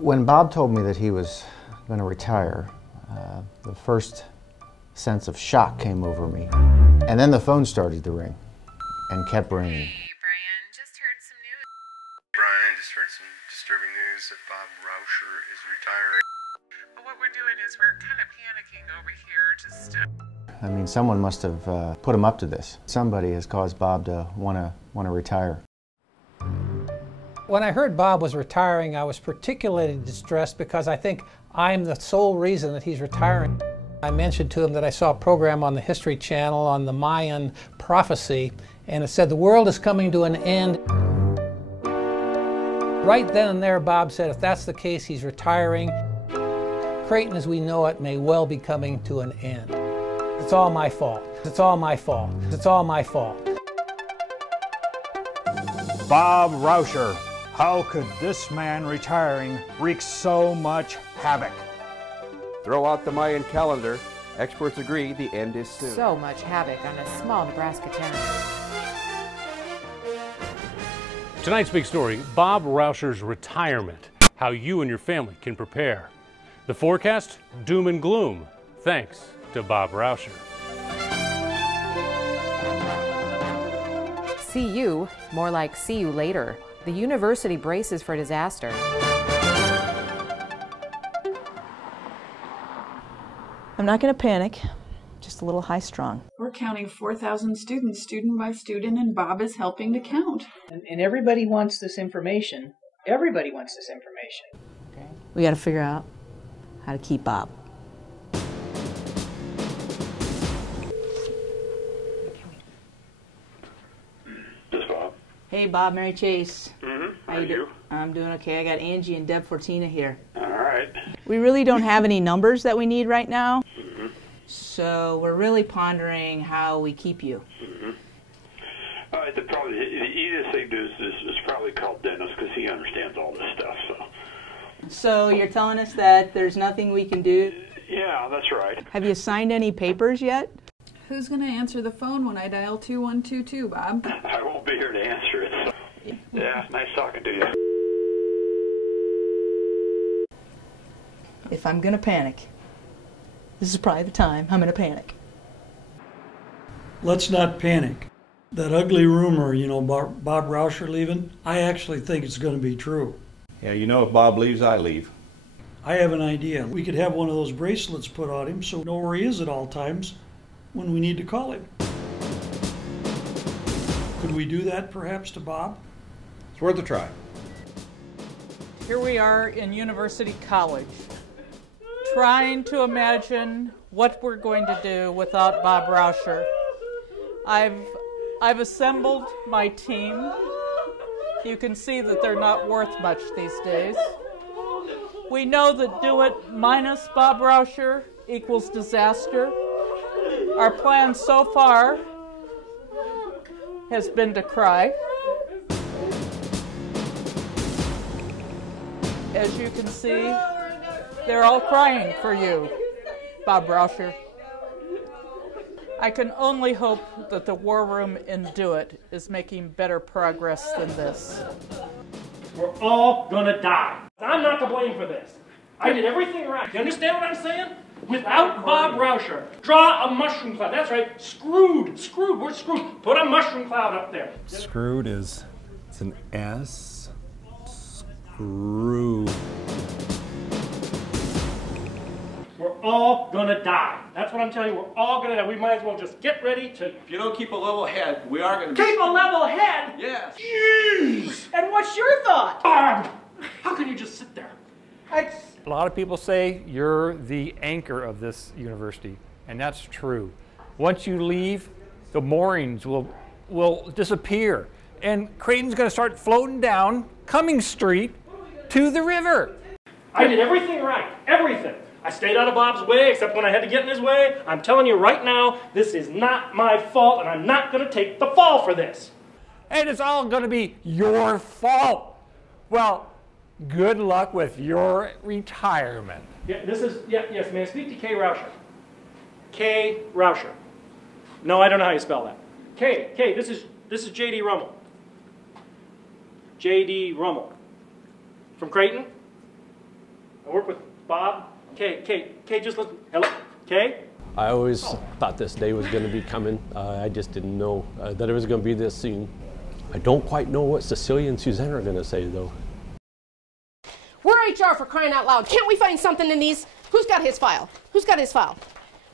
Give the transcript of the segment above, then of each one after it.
When Bob told me that he was going to retire, the first sense of shock came over me. And then the phone started to ring and kept ringing. Hey, Brian, just heard some news. Brian, just heard some disturbing news that Bob Rauscher is retiring. Well, what we're doing is we're kind of panicking over here. Just I mean, someone must have put him up to this. Somebody has caused Bob to want to retire. When I heard Bob was retiring, I was particularly distressed because I think I'm the sole reason that he's retiring. I mentioned to him that I saw a program on the History Channel on the Mayan prophecy, and it said the world is coming to an end. Right then and there, Bob said, if that's the case, he's retiring. Creighton as we know it may well be coming to an end. It's all my fault. It's all my fault. It's all my fault. Bob Rauscher. How could this man retiring wreak so much havoc? Throw out the Mayan calendar. Experts agree the end is soon. So much havoc on a small Nebraska town. Tonight's big story, Bob Rauscher's retirement. How you and your family can prepare. The forecast, doom and gloom, thanks to Bob Rauscher. See you, more like see you later. The university braces for disaster. I'm not going to panic, just a little high-strung. We're counting 4,000 students, student by student, and Bob is helping to count. And everybody wants this information. Everybody wants this information. Okay. We got to figure out how to keep Bob. This Bob. Hey, Bob, Mary Chase. How are you? I'm doing okay. I got Angie and Deb Fortina here. All right. We really don't have any numbers that we need right now. So we're really pondering how we keep you. The easiest thing to do is probably call Dennis because he understands all this stuff. So you're telling us that there's nothing we can do? Yeah, that's right. Have you signed any papers yet? Who's going to answer the phone when I dial 2122, Bob? I won't be here to answer it. So. Yeah, nice talking to you. If I'm going to panic, this is probably the time I'm going to panic. Let's not panic. That ugly rumor, Bob Rauscher leaving, I actually think it's going to be true. Yeah, if Bob leaves, I leave. I have an idea. We could have one of those bracelets put on him so we know where he is at all times when we need to call him. Could we do that perhaps to Bob? It's worth a try. Here we are in University College, trying to imagine what we're going to do without Bob Rauscher. I've assembled my team. You can see that they're not worth much these days. We know that do it minus Bob Rauscher equals disaster. Our plan so far has been to cry. As you can see, they're all crying for you, Bob Rauscher. I can only hope that the War Room in Do It is making better progress than this. We're all gonna die. I'm not to blame for this. I did everything right. You understand what I'm saying? Without Bob Rauscher, draw a mushroom cloud. That's right, screwed, we're screwed. Put a mushroom cloud up there. Screwed it's an S. Screw. We're all gonna die. That's what I'm telling you, we're all gonna die. We might as well just get ready to... If you don't keep a level head, we are gonna Keep a level head? Yes. Jeez! And what's your thought? Bob! How can you just sit there? A lot of people say you're the anchor of this university, and that's true. Once you leave, the moorings will disappear, and Creighton's going to start floating down Cummings Street to the river. I did everything right, everything. I stayed out of Bob's way, except when I had to get in his way. I'm telling you right now, this is not my fault, and I'm not going to take the fall for this. And it's all going to be your fault. Well, good luck with your retirement. Yeah, yes, may I speak to K. Rauscher? K. Rauscher. No, I don't know how you spell that. K, this is J.D. Rummel. J.D. Rummel. From Creighton? I work with Bob. Kay, just listen. Hello, Kay? I always thought this day was going to be coming. I just didn't know that it was going to be this soon. I don't quite know what Cecilia and Suzanne are going to say, though. We're HR, for crying out loud. Can't we find something in these? Who's got his file? Who's got his file?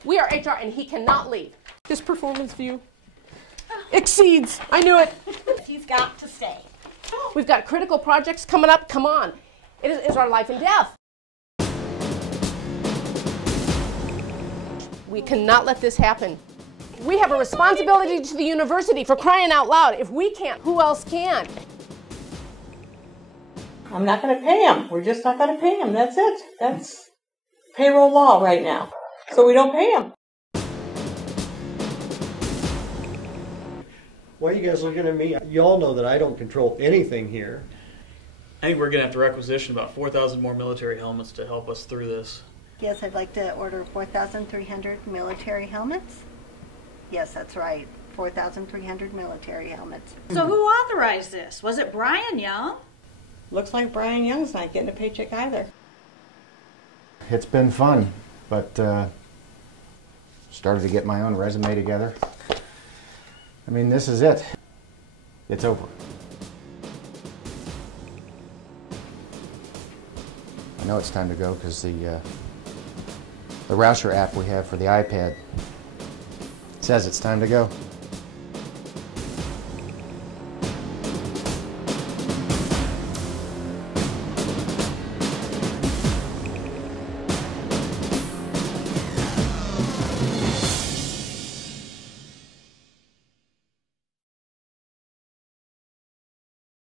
We are HR, and he cannot leave. This performance view exceeds. I knew it. He's got to stay. We've got critical projects coming up. Come on. It is our life and death. We cannot let this happen. We have a responsibility to the university, for crying out loud. If we can't, who else can? I'm not going to pay him. We're just not going to pay him. That's it. That's payroll law right now. So we don't pay him. Why are you guys looking at me? You all know that I don't control anything here. I think we're going to have to requisition about 4,000 more military helmets to help us through this. Yes, I'd like to order 4,300 military helmets. Yes, that's right. 4,300 military helmets. So who authorized this? Was it Brian Young? Looks like Brian Young's not getting a paycheck either. It's been fun, but started to get my own resume together. I mean, this is it. It's over. I know it's time to go because the Rauscher app we have for the iPad says it's time to go.